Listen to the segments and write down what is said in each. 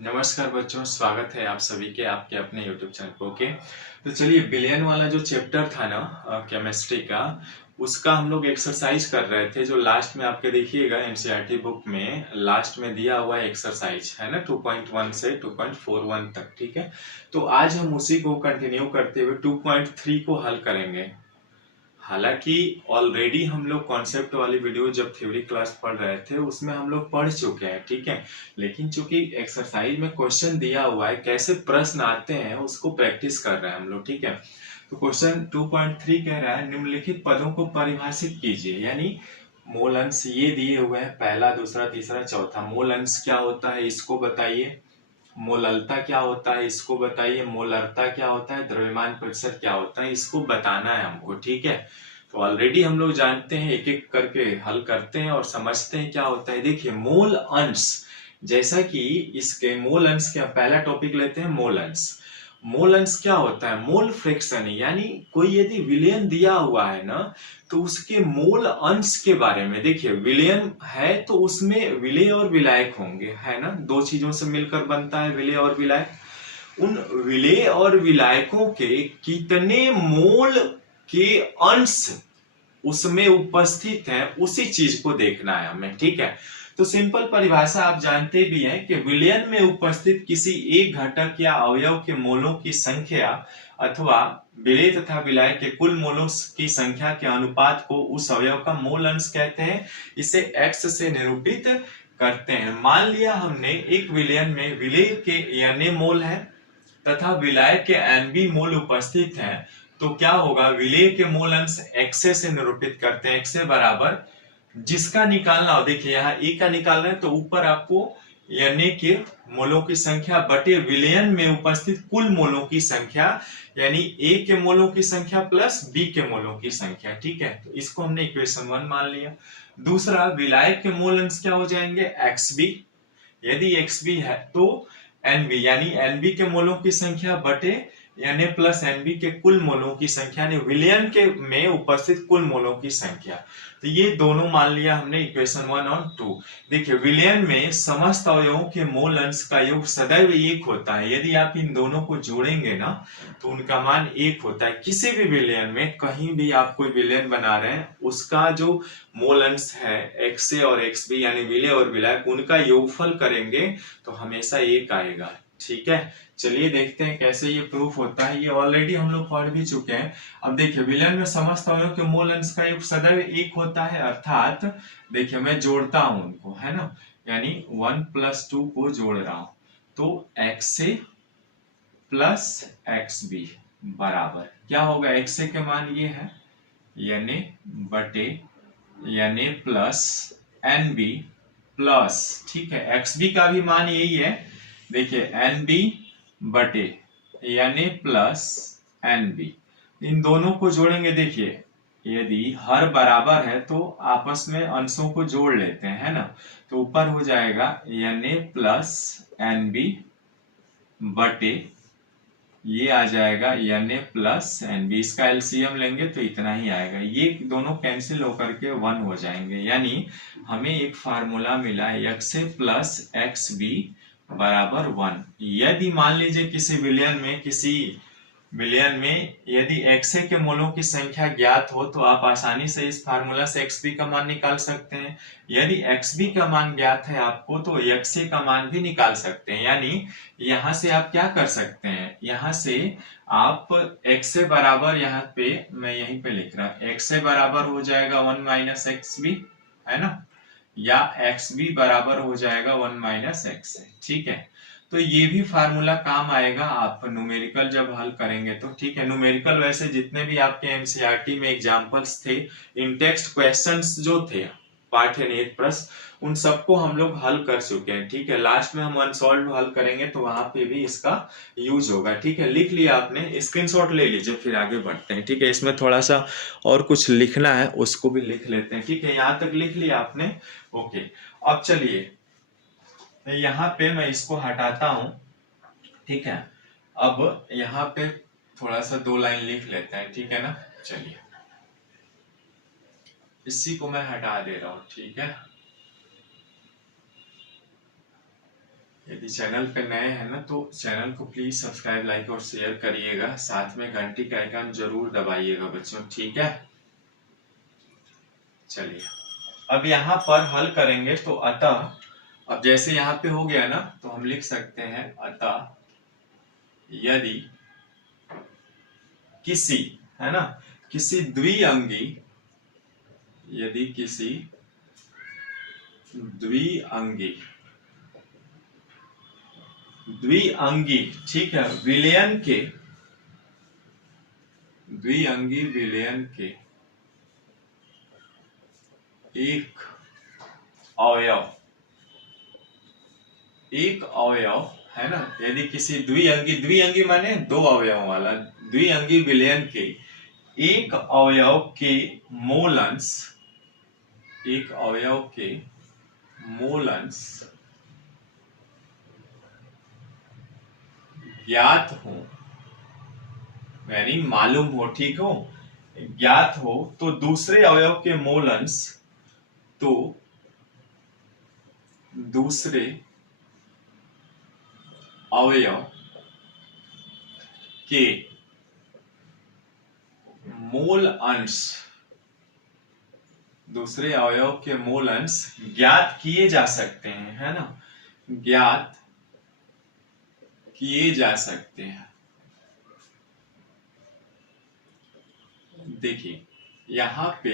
नमस्कार बच्चों, स्वागत है आप सभी के आपके अपने YouTube चैनल पे। ओके, तो चलिए बिलियन वाला जो चैप्टर था ना केमिस्ट्री का, उसका हम लोग एक्सरसाइज कर रहे थे। जो लास्ट में आपके देखिएगा एनसीईआरटी बुक में लास्ट में दिया हुआ है एक्सरसाइज है ना, 2.1 से 2.41 तक। ठीक है, तो आज हम उसी को कंटिन्यू करते हुए 2.3 को हल करेंगे। हालांकि ऑलरेडी हम लोग कॉन्सेप्ट वाली वीडियो जब थ्योरी क्लास पढ़ रहे थे उसमें हम लोग पढ़ चुके हैं, ठीक है। लेकिन चूंकि एक्सरसाइज में क्वेश्चन दिया हुआ है, कैसे प्रश्न आते हैं उसको प्रैक्टिस कर रहे हैं हम लोग, ठीक है। तो क्वेश्चन 2.3 कह रहा है निम्नलिखित पदों को परिभाषित कीजिए। यानी मोल अंश ये दिए हुए हैं, पहला दूसरा तीसरा चौथा। मोल अंश क्या होता है इसको बताइए, मोललता क्या होता है इसको बताइए, मोलरता क्या होता है, द्रव्यमान प्रतिशत क्या होता है, इसको बताना है हमको, ठीक है। तो ऑलरेडी हम लोग जानते हैं, एक एक करके हल करते हैं और समझते हैं क्या होता है। देखिए मोल अंश, जैसा कि इसके मोल अंश का पहला टॉपिक लेते हैं, मोल अंश। मोल अंश क्या होता है, मोल फ्रैक्शन। यानी कोई यदि विलयन दिया हुआ है ना, तो उसके मोल अंश के बारे में। देखिए विलयन है तो उसमें विलेय और विलायक होंगे, है ना, दो चीजों से मिलकर बनता है विलेय और विलायक। उन विलेय और विलायकों के कितने मोल के अंश उसमें उपस्थित है, उसी चीज को देखना है हमें, ठीक है। तो सिंपल परिभाषा आप जानते भी हैं कि विलयन में उपस्थित किसी एक घटक या अवयव के मोलों की संख्या अथवा विलेय तथा विलायक के कुल मोलों की संख्या के अनुपात को उस अवयव का मोल अंश कहते हैं। इसे x से निरूपित करते हैं। मान लिया हमने एक विलयन में विलेय के n मोल है तथा विलायक के nb मोल उपस्थित हैं, तो क्या होगा, विलेय के मोल अंश एक्से से निरूपित करते हैं। एक्से बराबर जिसका निकालना हो, देखिए यहाँ ए का निकालना है तो ऊपर आपको Na के मोलों की संख्या बटे विलयन में उपस्थित कुल मोलों की संख्या, यानी ए के मोलों की संख्या प्लस बी के मोलों की संख्या, ठीक है। तो इसको हमने इक्वेशन 1 मान लिया। दूसरा, विलायक के मोल अंश क्या हो जाएंगे, एक्स बी। यदि एक्स बी है तो एनबी, यानी एनबी के मोलों की संख्या बटे Na प्लस एनबी के कुल मोलों की संख्या, यानी विलयन के में उपस्थित कुल मोलों की संख्या। तो ये दोनों मान लिया हमने इक्वेशन 1 और 2। देखिए विलयन में समस्त अवयवों के मोल अंश का योग सदैव एक होता है। यदि आप इन दोनों को जोड़ेंगे ना तो उनका मान एक होता है। किसी भी विलयन में, कहीं भी आप कोई विलयन बना रहे हैं, उसका जो मोल अंश है एक्स ए और एक्स बी, यानी विलेय और विलायक, उनका योगफल करेंगे तो हमेशा एक आएगा, ठीक है। चलिए देखते हैं कैसे ये प्रूफ होता है। ये ऑलरेडी हम लोग पढ़ भी चुके हैं। अब देखिए विलयन में समस्त अवयवों के मोल अंश का योग सदैव एक होता है, अर्थात देखिए मैं जोड़ता हूं उनको, है ना, यानी 1 + 2 को जोड़ रहा हूं, तो एक्स ए प्लस एक्स बी बराबर क्या होगा, एक्स ए के मान ये है यानी बटे यानी प्लस एन बी प्लस, ठीक है, एक्स बी का भी मान यही है। देखिए एन बी बटे यानी प्लस एन बी, इन दोनों को जोड़ेंगे। देखिए यदि हर बराबर है तो आपस में अंशों को जोड़ लेते हैं, है ना। तो ऊपर हो जाएगा यानी प्लस एन बी बटे ये आ जाएगा Na प्लस एन बी। इसका एलसीएम लेंगे तो इतना ही आएगा। ये दोनों कैंसिल होकर के 1 हो जाएंगे, यानी हमें एक फार्मूला मिला एक्स ए प्लस एक्स बी बराबर 1। यदि मान लीजिए किसी विलयन में यदि एक्सए के मोलों की संख्या ज्ञात हो तो आप आसानी से इस फार्मूला से एक्स बी का मान निकाल सकते हैं। यदि एक्स बी का मान ज्ञात है आपको तो एक्सए का मान भी निकाल सकते हैं। यानी यहां से आप क्या कर सकते हैं, यहां से आप एक्सए बराबर, यहाँ पे मैं यहीं पे लिख रहा हूं, एक्सए बराबर हो जाएगा 1 माइनस एक्स बी, है ना, या एक्स बी बराबर हो जाएगा 1 माइनस एक्स, ठीक है। तो ये भी फार्मूला काम आएगा आप न्यूमेरिकल जब हल करेंगे तो, ठीक है। न्यूमेरिकल वैसे जितने भी आपके एनसीईआरटी में एग्जांपल्स थे, इन टेक्स्ट क्वेश्चंस जो थे पाठ्यनिहित प्रश्न, उन सबको हम लोग हल कर चुके हैं, ठीक है। लास्ट में हम अनसॉल्व हल करेंगे तो वहां पे भी इसका यूज होगा, ठीक है। लिख लिया आपने, स्क्रीनशॉट ले लीजिए, फिर आगे बढ़ते हैं, ठीक है। इसमें थोड़ा सा और कुछ लिखना है, उसको भी लिख लेते हैं, ठीक है। यहाँ तक लिख लिया आपने, ओके। अब चलिए यहाँ पे मैं इसको हटाता हूं, ठीक है। अब यहाँ पे थोड़ा सा 2 लाइन लिख लेते हैं, ठीक है ना। चलिए इसी को मैं हटा दे रहा हूं, ठीक है। यदि चैनल पे नए हैं ना तो चैनल को प्लीज सब्सक्राइब, लाइक और शेयर करिएगा, साथ में घंटी का आइकन जरूर दबाइएगा बच्चों, ठीक है। चलिए अब यहाँ पर हल करेंगे तो अतः, अब जैसे यहाँ पे हो गया ना तो हम लिख सकते हैं अतः यदि किसी, है ना, किसी द्विअंगी, यदि किसी द्विअंगी, ठीक है, विलयन के, द्विअंगी विलयन के एक अवयव, है ना, यदि किसी द्विअंगी, द्विअंगी माने दो अवयव वाला, द्विअंगी विलयन के एक अवयव के मोलंस, एक अवयव के मोलंस ज्ञात हो, यानी मालूम हो, ठीक हो, ज्ञात हो, तो दूसरे अवयव के मोलंस, तो दूसरे अवयव के मोल अंश, दूसरे अवयव के मोल अंश ज्ञात किए जा सकते हैं, है ना, ज्ञात किए जा सकते हैं। देखिए यहाँ पे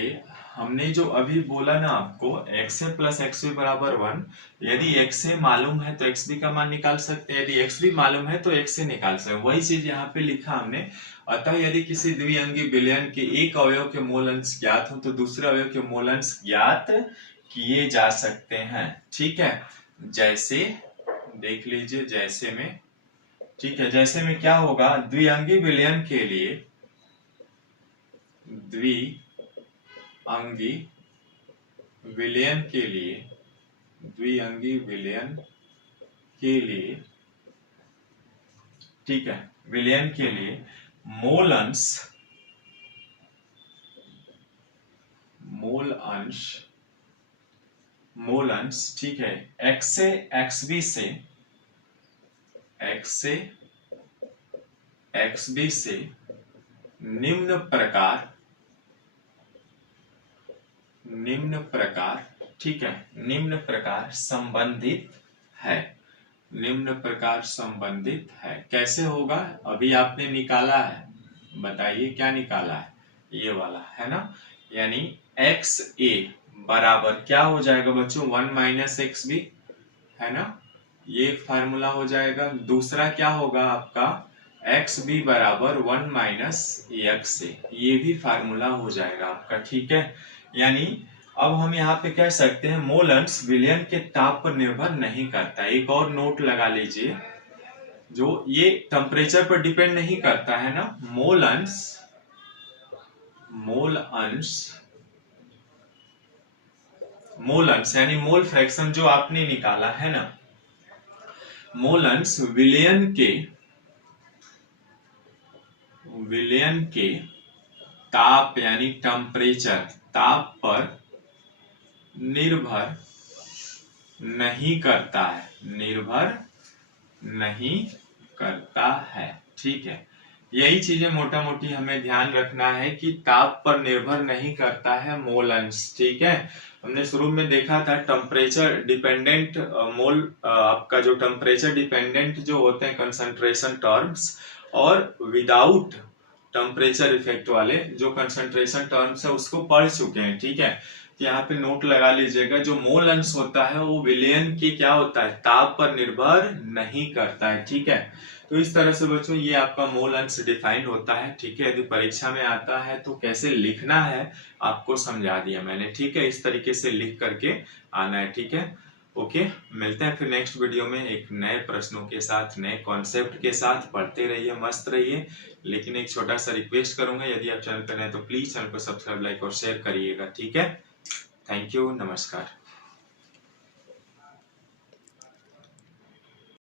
हमने जो अभी बोला ना आपको, एक्स ए प्लस एक्स बी बराबर 1, यदि एक्स ए मालूम है तो एक्स बी का मान निकाल सकते हैं, यदि एक्स बी मालूम है तो एक्स ए निकाल सकते हैं, वही चीज यहाँ पे लिखा हमने। अतः यदि किसी द्विअंगी विलयन के एक अवयव के मोल अंश ज्ञात हो तो दूसरे अवयव के मोल अंश ज्ञात किए जा सकते हैं, ठीक है। जैसे देख लीजिए, जैसे में, ठीक है, जैसे में क्या होगा, द्विअंगी विलयन के लिए, द्विअंगी विलयन के लिए, द्विअंगी विलयन के लिए, ठीक है, विलयन के लिए मोल अंश, ठीक है, एक्स ए एक्स बी से, एक्स ए एक्स बी से निम्न प्रकार, ठीक है, निम्न प्रकार संबंधित है, निम्न प्रकार संबंधित है। कैसे होगा, अभी आपने निकाला है, बताइए क्या निकाला है, ये वाला, है ना, यानी एक्स ए बराबर क्या हो जाएगा बच्चों, 1 माइनस एक्स बी, है ना, ये फार्मूला हो जाएगा। दूसरा क्या होगा आपका, एक्स बी बराबर 1 माइनस एक्स ए, ये भी फार्मूला हो जाएगा आपका, ठीक है। यानी अब हम यहाँ पे कह सकते हैं मोल अंश विलयन के ताप पर निर्भर नहीं करता। एक और नोट लगा लीजिए, जो ये टेम्परेचर पर डिपेंड नहीं करता है ना, मोल अंश यानी मोल फ्रैक्शन जो आपने निकाला है ना, मोल अंश विलयन के ताप यानी टेम्परेचर, ताप पर निर्भर नहीं करता है, निर्भर नहीं करता है, ठीक है। यही चीजें मोटा मोटी हमें ध्यान रखना है कि ताप पर निर्भर नहीं करता है मोल अंश, ठीक है। हमने शुरू में देखा था टेम्परेचर डिपेंडेंट मोल, आपका जो टेम्परेचर डिपेंडेंट जो होते हैं कंसंट्रेशन टर्म्स, और विदाउट टेम्परेचर इफेक्ट वाले जो कंसंट्रेशन टर्म्स है उसको पढ़ चुके हैं, ठीक है। यहाँ पे नोट लगा लीजिएगा, जो मोल अंश होता है वो विलयन के क्या होता है, ताप पर निर्भर नहीं करता है, ठीक है। तो इस तरह से बच्चों ये आपका मोल अंश डिफाइंड होता है, ठीक है। यदि परीक्षा में आता है तो कैसे लिखना है आपको समझा दिया मैंने, ठीक है। इस तरीके से लिख करके आना है, ठीक है। ओके, मिलते हैं फिर नेक्स्ट वीडियो में एक नए प्रश्नों के साथ, नए कॉन्सेप्ट के साथ। पढ़ते रहिए, मस्त रहिए, लेकिन एक छोटा सा रिक्वेस्ट करूंगा, यदि आप चैनल पर नए तो प्लीज चैनल को सब्सक्राइब, लाइक और शेयर करिएगा, ठीक है। थैंक यू, नमस्कार।